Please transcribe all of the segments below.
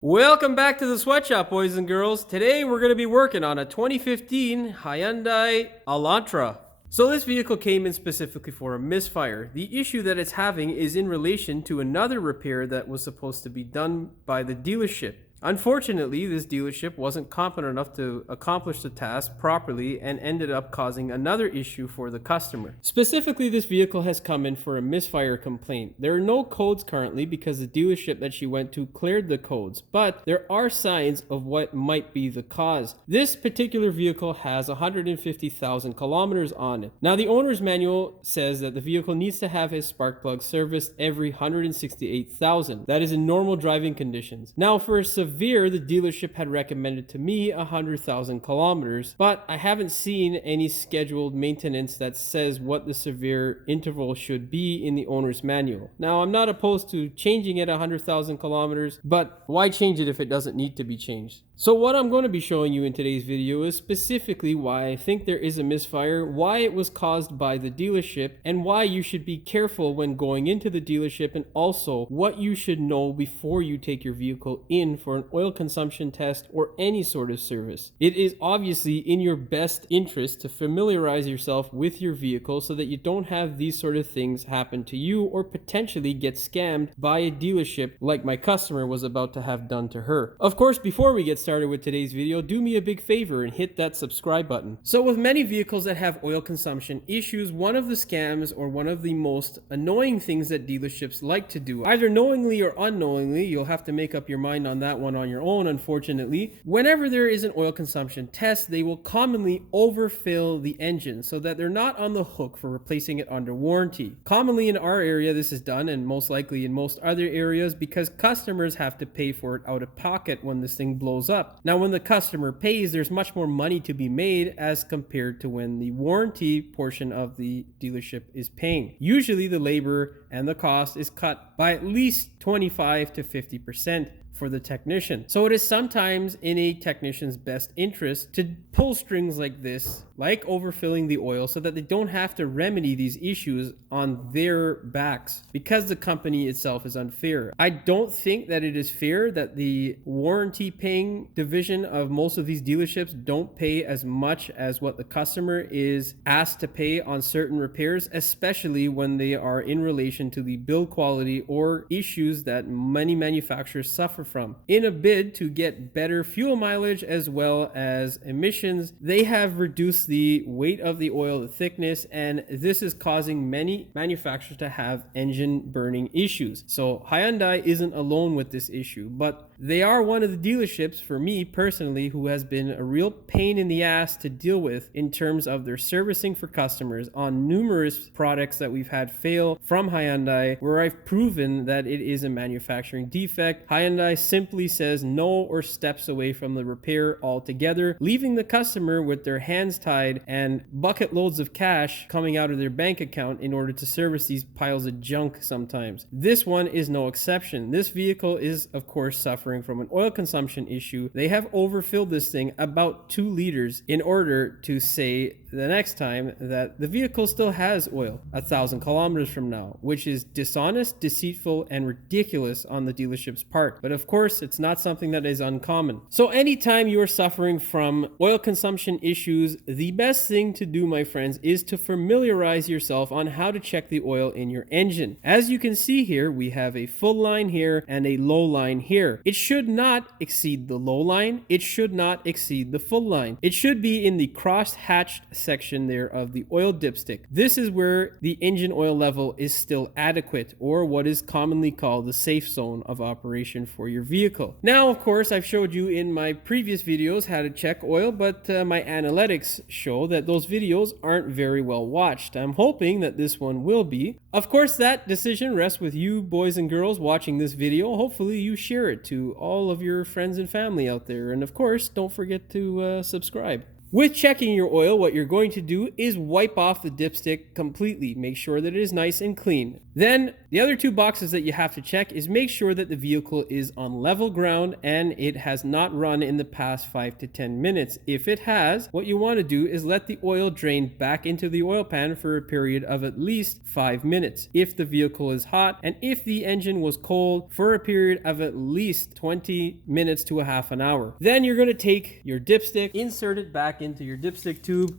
Welcome back to the sweatshop, boys and girls. Today we're going to be working on a 2015 Hyundai Elantra. So this vehicle came in specifically for a misfire. The issue that it's having is in relation to another repair that was supposed to be done by the dealership. Unfortunately, this dealership wasn't competent enough to accomplish the task properly and ended up causing another issue for the customer. Specifically, this vehicle has come in for a misfire complaint. There are no codes currently because the dealership that she went to cleared the codes, but there are signs of what might be the cause. This particular vehicle has 150,000 kilometers on it. Now, the owner's manual says that the vehicle needs to have his spark plug serviced every 168,000. That is in normal driving conditions. Now, for severe, the dealership had recommended to me 100,000 kilometers, but I haven't seen any scheduled maintenance that says what the severe interval should be in the owner's manual. Now, I'm not opposed to changing it 100,000 kilometers, but why change it if it doesn't need to be changed? So what I'm going to be showing you in today's video is specifically why I think there is a misfire, why it was caused by the dealership, and why you should be careful when going into the dealership, and also what you should know before you take your vehicle in for an oil consumption test or any sort of service. It is obviously in your best interest to familiarize yourself with your vehicle so that you don't have these sort of things happen to you or potentially get scammed by a dealership like my customer was about to have done to her. Of course, before we get started with today's video, do me a big favor and hit that subscribe button. So with many vehicles that have oil consumption issues, one of the scams or one of the most annoying things that dealerships like to do, either knowingly or unknowingly, you'll have to make up your mind on that one on your own, unfortunately. Whenever there is an oil consumption test, they will commonly overfill the engine so that they're not on the hook for replacing it under warranty. Commonly in our area this is done, and most likely in most other areas, because customers have to pay for it out of pocket when this thing blows up. Now, when the customer pays, there's much more money to be made as compared to when the warranty portion of the dealership is paying. Usually the labor and the cost is cut by at least 25 to 50% for the technician. So it is sometimes in a technician's best interest to pull strings like this, like overfilling the oil, so that they don't have to remedy these issues on their backs because the company itself is unfair. I don't think that it is fair that the warranty paying division of most of these dealerships don't pay as much as what the customer is asked to pay on certain repairs, especially when they are in relation to the build quality or issues that many manufacturers suffer from. In a bid to get better fuel mileage as well as emissions, they have reduced the weight of the oil, the thickness, and this is causing many manufacturers to have engine burning issues. So Hyundai isn't alone with this issue, but they are one of the dealerships, for me personally, who has been a real pain in the ass to deal with in terms of their servicing for customers on numerous products that we've had fail from Hyundai, where I've proven that it is a manufacturing defect. Hyundai simply says no or steps away from the repair altogether, leaving the customer with their hands tied and bucket loads of cash coming out of their bank account in order to service these piles of junk sometimes. This one is no exception. This vehicle is, of course, suffering from an oil consumption issue. They have overfilled this thing about 2 liters in order to say the next time that the vehicle still has oil 1,000 kilometers from now, which is dishonest, deceitful, and ridiculous on the dealership's part. But of course, it's not something that is uncommon. So anytime you are suffering from oil consumption issues, the best thing to do, my friends, is to familiarize yourself on how to check the oil in your engine. As you can see here, we have a full line here and a low line here. It should not exceed the low line. It should not exceed the full line. It should be in the cross-hatched section there of the oil dipstick. This is where the engine oil level is still adequate, or what is commonly called the safe zone of operation for your vehicle. Now, of course, I've showed you in my previous videos how to check oil, but my analytics show that those videos aren't very well watched. I'm hoping that this one will be. Of course, that decision rests with you, boys and girls, watching this video. Hopefully you share it to all of your friends and family out there. And of course, don't forget to subscribe. With checking your oil, what you're going to do is wipe off the dipstick completely. Make sure that it is nice and clean. Then the other two boxes that you have to check is make sure that the vehicle is on level ground and it has not run in the past 5 to 10 minutes. If it has, what you want to do is let the oil drain back into the oil pan for a period of at least 5 minutes. If the vehicle is hot, and if the engine was cold, for a period of at least 20 minutes to a half an hour. Then you're going to take your dipstick, insert it back into your dipstick tube,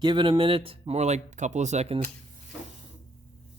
give it a minute, more like a couple of seconds.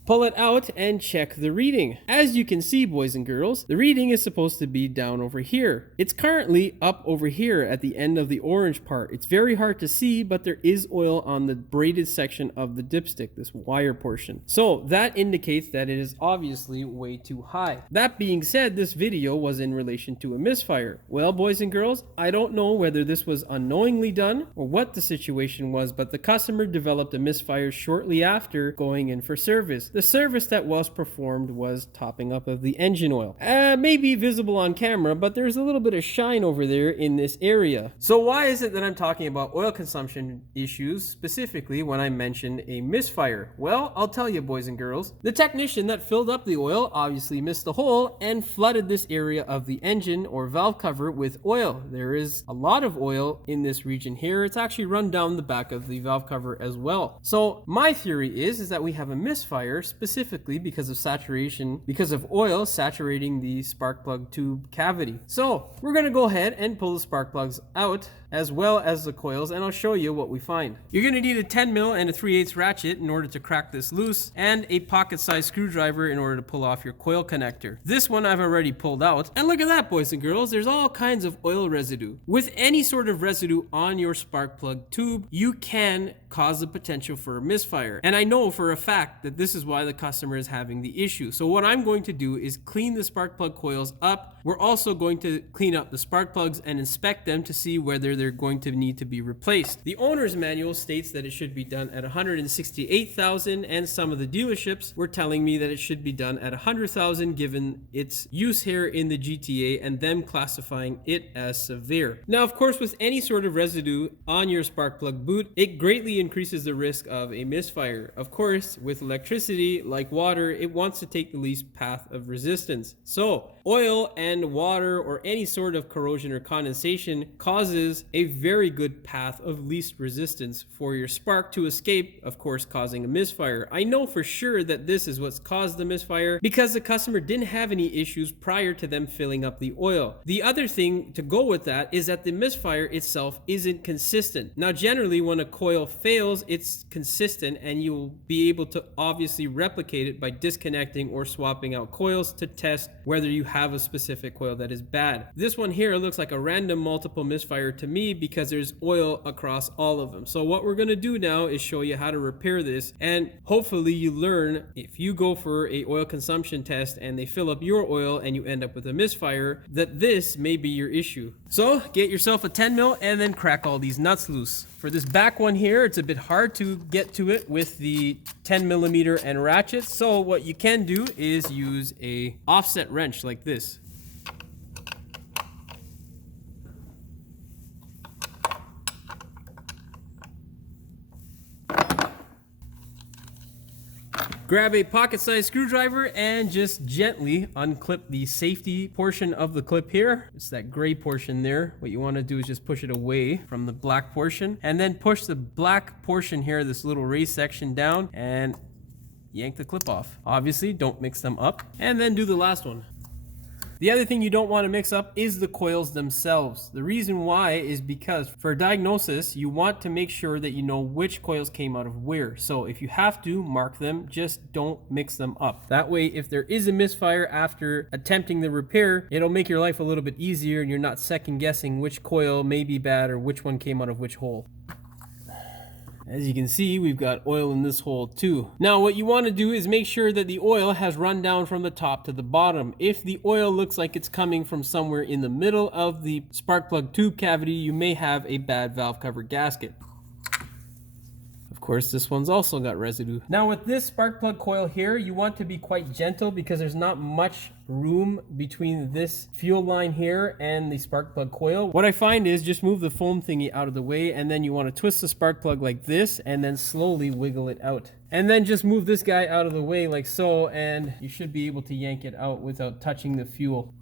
Pull it out and check the reading. As you can see, boys and girls, the reading is supposed to be down over here. It's currently up over here at the end of the orange part. It's very hard to see, but there is oil on the braided section of the dipstick, this wire portion. So that indicates that it is obviously way too high. That being said, this video was in relation to a misfire. Well, boys and girls, I don't know whether this was unknowingly done or what the situation was, but the customer developed a misfire shortly after going in for service. The service that was performed was topping up of the engine oil. May be visible on camera, but there's a little bit of shine over there in this area. So why is it that I'm talking about oil consumption issues specifically when I mentioned a misfire? Well, I'll tell you, boys and girls. The technician that filled up the oil obviously missed the hole and flooded this area of the engine or valve cover with oil. There is a lot of oil in this region here. It's actually run down the back of the valve cover as well. So my theory is that we have a misfire specifically because of saturation, because of oil saturating the spark plug tube cavity. So we're going to go ahead and pull the spark plugs out as well as the coils, and I'll show you what we find. You're going to need a 10 mil and a 3/8 ratchet in order to crack this loose, and a pocket-sized screwdriver in order to pull off your coil connector. This one I've already pulled out, and look at that, boys and girls, there's all kinds of oil residue. With any sort of residue on your spark plug tube, you can cause the potential for a misfire. And I know for a fact that this is why the customer is having the issue. So what I'm going to do is clean the spark plug coils up. We're also going to clean up the spark plugs and inspect them to see whether they're going to need to be replaced. The owner's manual states that it should be done at 168,000, and some of the dealerships were telling me that it should be done at 100,000 given its use here in the GTA and them classifying it as severe. Now, of course, with any sort of residue on your spark plug boot, it greatly increases the risk of a misfire. Of course, with electricity, like water, it wants to take the least path of resistance. So oil and water or any sort of corrosion or condensation causes a very good path of least resistance for your spark to escape, of course, causing a misfire. I know for sure that this is what's caused the misfire because the customer didn't have any issues prior to them filling up the oil. The other thing to go with that is that the misfire itself isn't consistent. Now, generally when a coil fails, it's consistent and you'll be able to obviously replicate it by disconnecting or swapping out coils to test whether you have a specific coil that is bad. This one here looks like a random multiple misfire to me because there's oil across all of them. So what we're going to do now is show you how to repair this, and hopefully you learn if you go for a oil consumption test and they fill up your oil and you end up with a misfire, that this may be your issue. So get yourself a 10 mil and then crack all these nuts loose. For this back one here, it's a bit hard to get to it with the 10 millimeter and ratchet. So what you can do is use a offset wrench like this. Grab a pocket-sized screwdriver and just gently unclip the safety portion of the clip here. It's that gray portion there. What you want to do is just push it away from the black portion and then push the black portion here, this little raised section down, and yank the clip off. Obviously, don't mix them up. And then do the last one. The other thing you don't want to mix up is the coils themselves. The reason why is because for diagnosis, you want to make sure that you know which coils came out of where. So if you have to, mark them, just don't mix them up. That way, if there is a misfire after attempting the repair, it'll make your life a little bit easier and you're not second guessing which coil may be bad or which one came out of which hole. As you can see, we've got oil in this hole too. Now what you want to do is make sure that the oil has run down from the top to the bottom. If the oil looks like it's coming from somewhere in the middle of the spark plug tube cavity, you may have a bad valve cover gasket. Of course, this one's also got residue. Now with this spark plug coil here, you want to be quite gentle because there's not much room between this fuel line here and the spark plug coil. What I find is just move the foam thingy out of the way, and then you want to twist the spark plug like this and then slowly wiggle it out. And then just move this guy out of the way like so, and you should be able to yank it out without touching the fuel.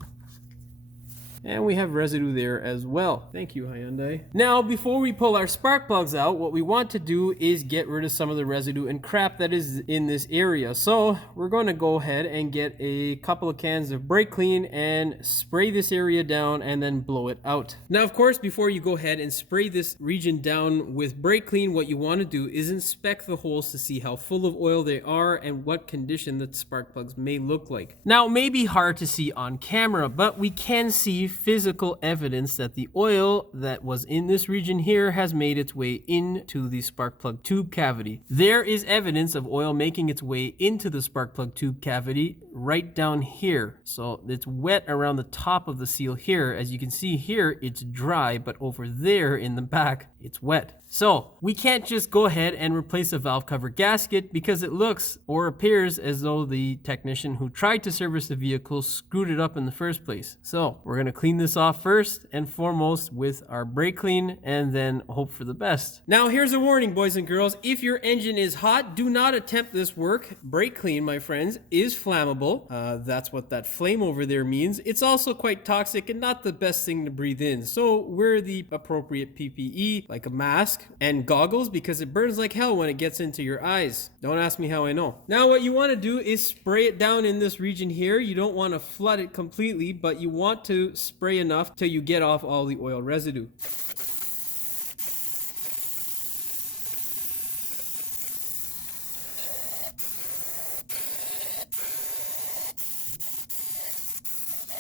And we have residue there as well. Thank you, Hyundai. Now, before we pull our spark plugs out, what we want to do is get rid of some of the residue and crap that is in this area. So we're going to go ahead and get a couple of cans of brake clean and spray this area down and then blow it out. Now, of course, before you go ahead and spray this region down with brake clean, what you want to do is inspect the holes to see how full of oil they are and what condition the spark plugs may look like. Now, it may be hard to see on camera, but we can see physical evidence that the oil that was in this region here has made its way into the spark plug tube cavity. There is evidence of oil making its way into the spark plug tube cavity right down here. So it's wet around the top of the seal here. As you can see here, it's dry, but over there in the back, it's wet. So we can't just go ahead and replace a valve cover gasket because it looks or appears as though the technician who tried to service the vehicle screwed it up in the first place. So we're going to clean this off first and foremost with our brake clean and then hope for the best. Now here's a warning, boys and girls. If your engine is hot, do not attempt this work. Brake clean, my friends, is flammable. That's what that flame over there means. It's also quite toxic and not the best thing to breathe in. So wear the appropriate PPE like a mask and goggles because it burns like hell when it gets into your eyes. Don't ask me how I know. Now what you want to do is spray it down in this region here. You don't want to flood it completely, but you want to spray enough till you get off all the oil residue.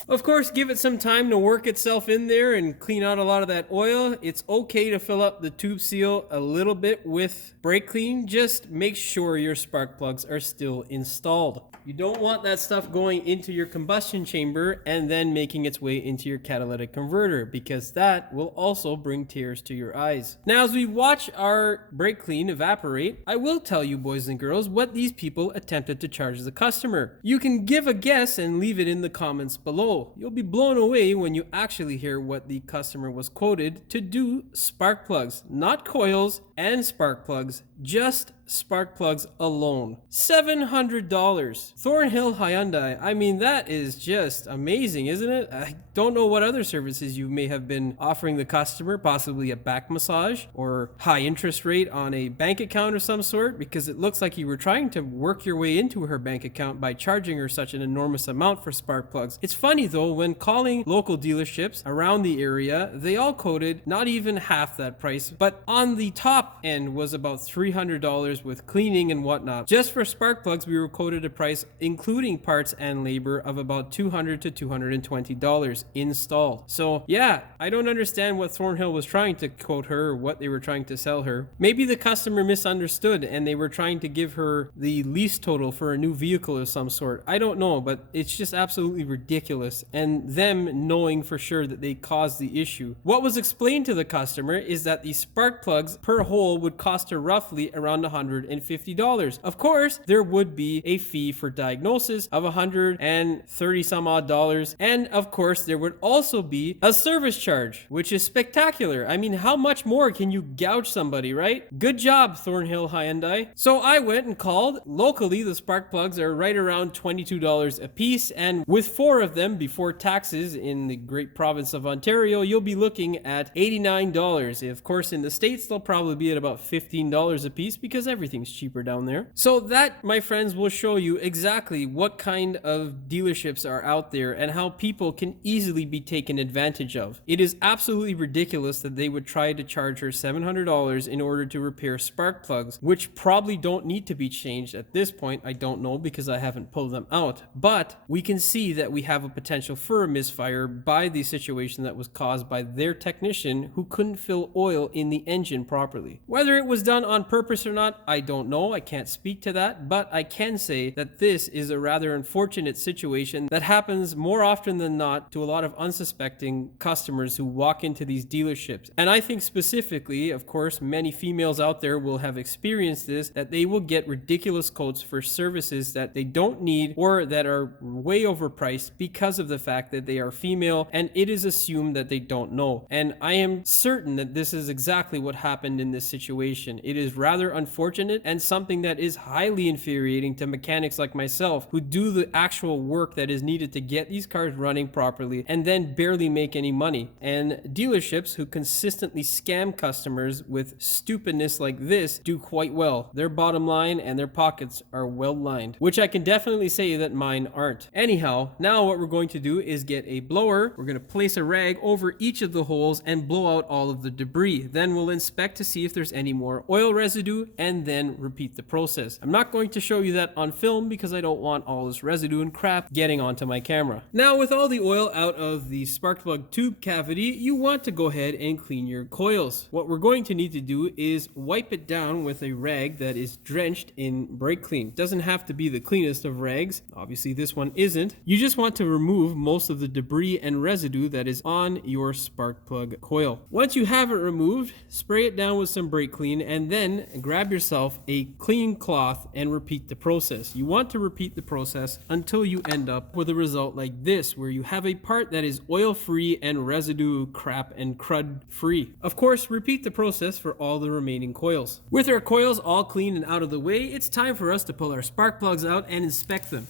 Of course, give it some time to work itself in there and clean out a lot of that oil. It's okay to fill up the tube seal a little bit with brake clean. Just make sure your spark plugs are still installed. You don't want that stuff going into your combustion chamber and then making its way into your catalytic converter because that will also bring tears to your eyes. Now, as we watch our brake clean evaporate, I will tell you, boys and girls, what these people attempted to charge the customer. You can give a guess and leave it in the comments below. You'll be blown away when you actually hear what the customer was quoted to do spark plugs, not coils and spark plugs, just spark plugs alone. $700. Thornhill Hyundai. I mean, that is just amazing, isn't it? I don't know what other services you may have been offering the customer, possibly a back massage or high interest rate on a bank account of some sort, because it looks like you were trying to work your way into her bank account by charging her such an enormous amount for spark plugs. It's funny though, when calling local dealerships around the area, they all quoted not even half that price, but on the top end was about $300 with cleaning and whatnot. Just for spark plugs, we were quoted a price including parts and labor of about $200 to $220 installed. So yeah, I don't understand what Thornhill was trying to quote her or what they were trying to sell her. Maybe the customer misunderstood and they were trying to give her the lease total for a new vehicle of some sort. I don't know, but it's just absolutely ridiculous, and them knowing for sure that they caused the issue. What was explained to the customer is that the spark plugs per hole would cost her roughly around $150. Of course, there would be a fee for diagnosis of $130 some odd dollars, and of course there would also be a service charge, which is spectacular. I mean, how much more can you gouge somebody, right? Good job, Thornhill Hyundai. So I went and called. Locally, the spark plugs are right around $22 a piece, and with 4 of them before taxes in the great province of Ontario, you'll be looking at $89. Of course, in the States, they'll probably be at about $15 a piece because everything's cheaper down there. So that, my friends, will show you exactly what kind of dealerships are out there and how people can easily be taken advantage of. It is absolutely ridiculous that they would try to charge her $700 in order to repair spark plugs, which probably don't need to be changed at this point. I don't know because I haven't pulled them out, but we can see that we have a potential for a misfire by the situation that was caused by their technician who couldn't fill oil in the engine properly. Whether it was done on purpose or not, I don't know. I can't speak to that, but I can say that this is a rather unfortunate situation that happens more often than not to a lot of unsuspecting customers who walk into these dealerships. And I think specifically, of course, many females out there will have experienced this, that they will get ridiculous quotes for services that they don't need or that are way overpriced because of the fact that they are female, and it is assumed that they don't know. And I am certain that this is exactly what happened in this situation. It is rather unfortunate unfortunate and something that is highly infuriating to mechanics like myself who do the actual work that is needed to get these cars running properly and then barely make any money. And dealerships who consistently scam customers with stupidness like this do quite well. Their bottom line and their pockets are well lined, which I can definitely say that mine aren't. Anyhow, now what we're going to do is get a blower. We're going to place a rag over each of the holes and blow out all of the debris. Then we'll inspect to see if there's any more oil residue and then repeat the process. I'm not going to show you that on film because I don't want all this residue and crap getting onto my camera. Now, with all the oil out of the spark plug tube cavity, you want to go ahead and clean your coils. What we're going to need to do is wipe it down with a rag that is drenched in brake clean. Doesn't have to be the cleanest of rags. Obviously this one isn't. You just want to remove most of the debris and residue that is on your spark plug coil. Once you have it removed, spray it down with some brake clean and then grab yourself a clean cloth and repeat the process. You want to repeat the process until you end up with a result like this, where you have a part that is oil free and residue, crap and crud free. Of course, repeat the process for all the remaining coils. With our coils all clean and out of the way, it's time for us to pull our spark plugs out and inspect them.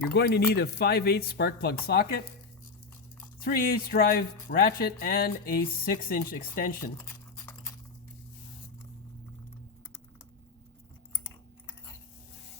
You're going to need a 5/8 spark plug socket, 3/8 drive ratchet, and a 6-inch extension.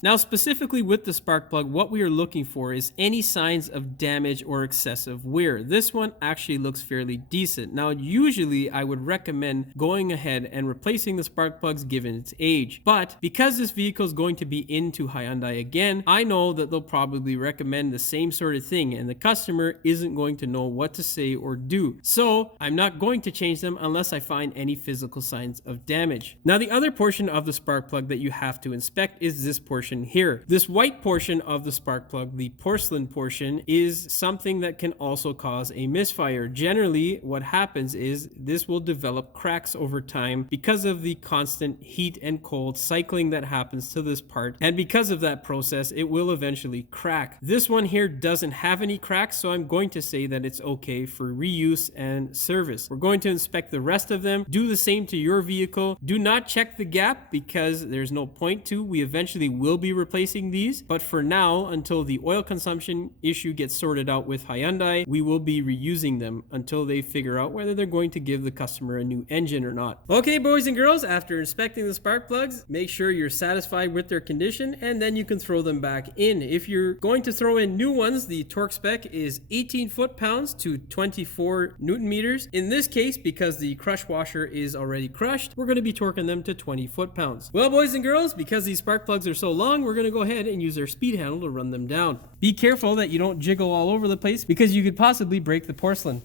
Now, specifically with the spark plug, what we are looking for is any signs of damage or excessive wear. This one actually looks fairly decent. Now, usually I would recommend going ahead and replacing the spark plugs given its age. But because this vehicle is going to be into Hyundai again, I know that they'll probably recommend the same sort of thing and the customer isn't going to know what to say or do. So I'm not going to change them unless I find any physical signs of damage. Now, the other portion of the spark plug that you have to inspect is this portion here. This white portion of the spark plug, the porcelain portion, is something that can also cause a misfire. Generally, what happens is this will develop cracks over time because of the constant heat and cold cycling that happens to this part. And because of that process, it will eventually crack. This one here doesn't have any cracks, so I'm going to say that it's okay for reuse and service. We're going to inspect the rest of them. Do the same to your vehicle. Do not check the gap because there's no point to. We eventually will be replacing these, but for now, until the oil consumption issue gets sorted out with Hyundai, we will be reusing them until they figure out whether they're going to give the customer a new engine or not. Okay, boys and girls, after inspecting the spark plugs, make sure you're satisfied with their condition and then you can throw them back in. If you're going to throw in new ones, the torque spec is 18 foot-pounds to 24 newton meters. In this case, because the crush washer is already crushed, we're going to be torquing them to 20 foot-pounds. Well, boys and girls, because these spark plugs are so long, we're going to go ahead and use our speed handle to run them down. Be careful that you don't jiggle all over the place because you could possibly break the porcelain.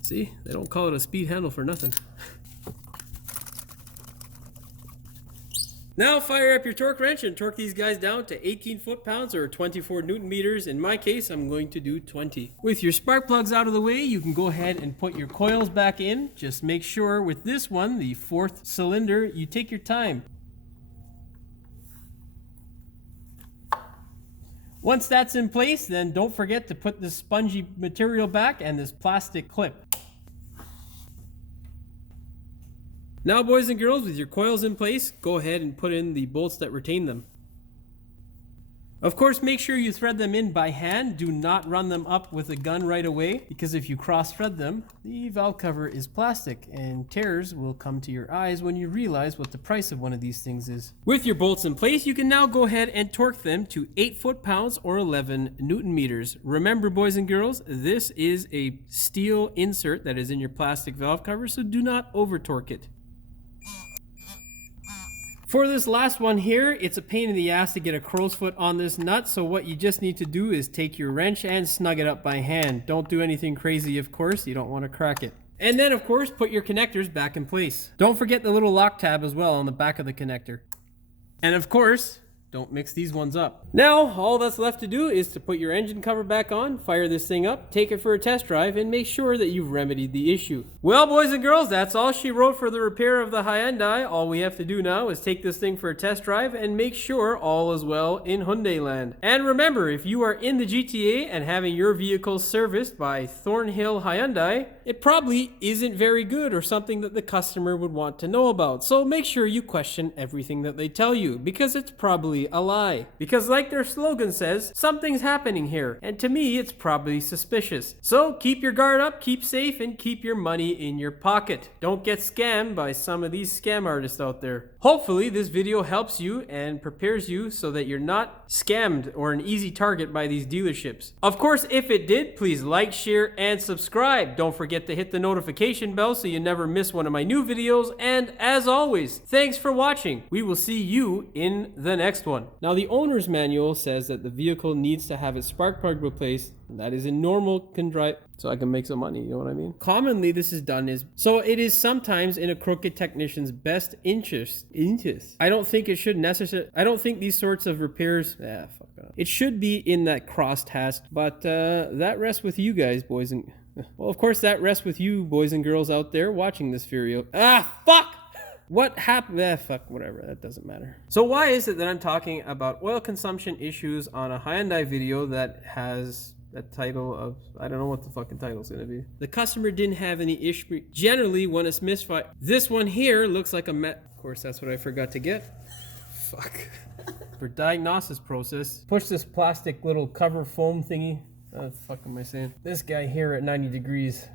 See, they don't call it a speed handle for nothing. Now fire up your torque wrench and torque these guys down to 18 foot-pounds or 24 newton meters. In my case, I'm going to do 20. With your spark plugs out of the way, you can go ahead and put your coils back in. Just make sure with this one, the 4th cylinder, you take your time. Once that's in place, then don't forget to put this spongy material back and this plastic clip. Now, boys and girls, with your coils in place, go ahead and put in the bolts that retain them. Of course, make sure you thread them in by hand. Do not run them up with a gun right away, because if you cross-thread them, the valve cover is plastic and tears will come to your eyes when you realize what the price of one of these things is. With your bolts in place, you can now go ahead and torque them to 8 foot-pounds or 11 newton meters. Remember, boys and girls, this is a steel insert that is in your plastic valve cover, so do not over-torque it. For this last one here, it's a pain in the ass to get a crow's foot on this nut, so what you just need to do is take your wrench and snug it up by hand. Don't do anything crazy, of course, you don't want to crack it. And then, of course, put your connectors back in place. Don't forget the little lock tab as well on the back of the connector. And of course, Don't mix these ones up. Now, all that's left to do is to put your engine cover back on, fire this thing up, take it for a test drive, and make sure that you've remedied the issue. Well, boys and girls, that's all she wrote for the repair of the Hyundai. All we have to do now is take this thing for a test drive and make sure all is well in Hyundai land. And remember, if you are in the GTA and having your vehicle serviced by Thornhill Hyundai, it probably isn't very good or something that the customer would want to know about. So make sure you question everything that they tell you, because it's probably a lie. Because like their slogan says, something's happening here, and to me it's probably suspicious. So keep your guard up, keep safe, and keep your money in your pocket. Don't get scammed by some of these scam artists out there. Hopefully this video helps you and prepares you so that you're not scammed or an easy target by these dealerships. Of course, if it did, please like, share, and subscribe. Don't forget to hit the notification bell so you never miss one of my new videos. And as always, thanks for watching. We will see you in the next one. Now, the owner's manual says that the vehicle needs to have its spark plug replaced. That is in normal drive, so I can make some money, you know what I mean? Commonly, this is done so it is sometimes in a crooked technician's best interest. I don't think it should necessarily, I don't think these sorts of repairs, fuck off. It should be in that cross task, but that rests with you guys, boys and, well, of course, that rests with you, boys and girls out there watching this video. Fuck! What happened? Fuck, whatever, that doesn't matter. So why is it that I'm talking about oil consumption issues on a Hyundai video that has a title of, I don't know what the fucking title is going to be. The customer didn't have any issue. Generally, when it's misfire, this one here looks like a of course, that's what I forgot to get. Fuck. For diagnosis process, push this plastic little cover foam thingy. What the fuck am I saying? This guy here at 90 degrees.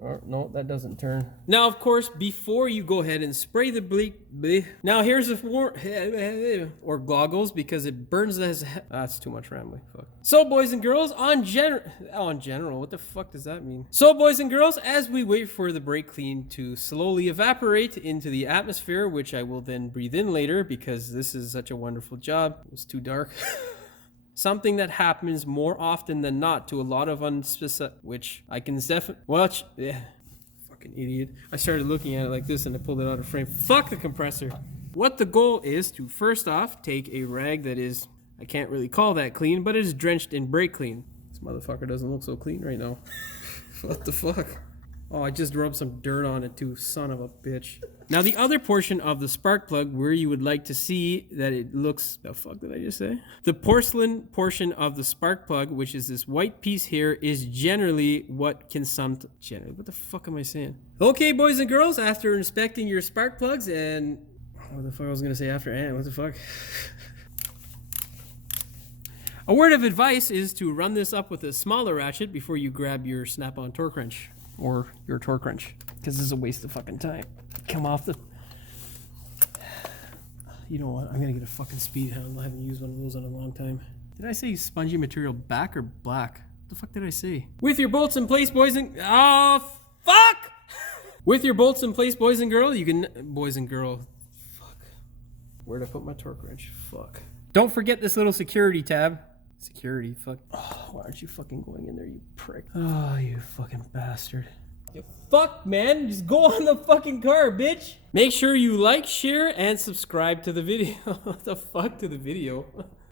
Oh, no, that doesn't turn. Now, of course, before you go ahead and spray the now here's a or goggles, because it burns as that's too much rambling. Fuck. So, boys and girls, on general, what the fuck does that mean? So, boys and girls, as we wait for the brake clean to slowly evaporate into the atmosphere, which I will then breathe in later because this is such a wonderful job. It was too dark. Something that happens more often than not to a lot of unspecific, which I can definitely watch. Yeah, fucking idiot. I started looking at it like this and I pulled it out of frame. Fuck the compressor. What the goal is to first off take a rag that is, I can't really call that clean, but it is drenched in brake clean. This motherfucker doesn't look so clean right now. What the fuck? Oh, I just rubbed some dirt on it too, son of a bitch. Now the other portion of the spark plug where you would like to see that it looks, the fuck did I just say? The porcelain portion of the spark plug, which is this white piece here, is generally what can what the fuck am I saying? Okay, boys and girls, after inspecting your spark plugs and, what the fuck I was gonna say after, what the fuck? A word of advice is to run this up with a smaller ratchet before you grab your snap-on torque wrench. Or your torque wrench, because this is a waste of fucking time. Come off the... You know what? I'm gonna get a fucking speed hound. I haven't used one of those in a long time. Did I say spongy material back or black? What the fuck did I say? With your bolts in place, boys and... Oh, fuck! With your bolts in place, boys and girl, you can... Boys and girl... Fuck. Where'd I put my torque wrench? Fuck. Don't forget this little security tab. Security, fuck. Oh, why aren't you fucking going in there, you prick? Oh, you fucking bastard. You fuck, man. Just go on the fucking car, bitch. Make sure you like, share, and subscribe to the video. What the fuck to the video?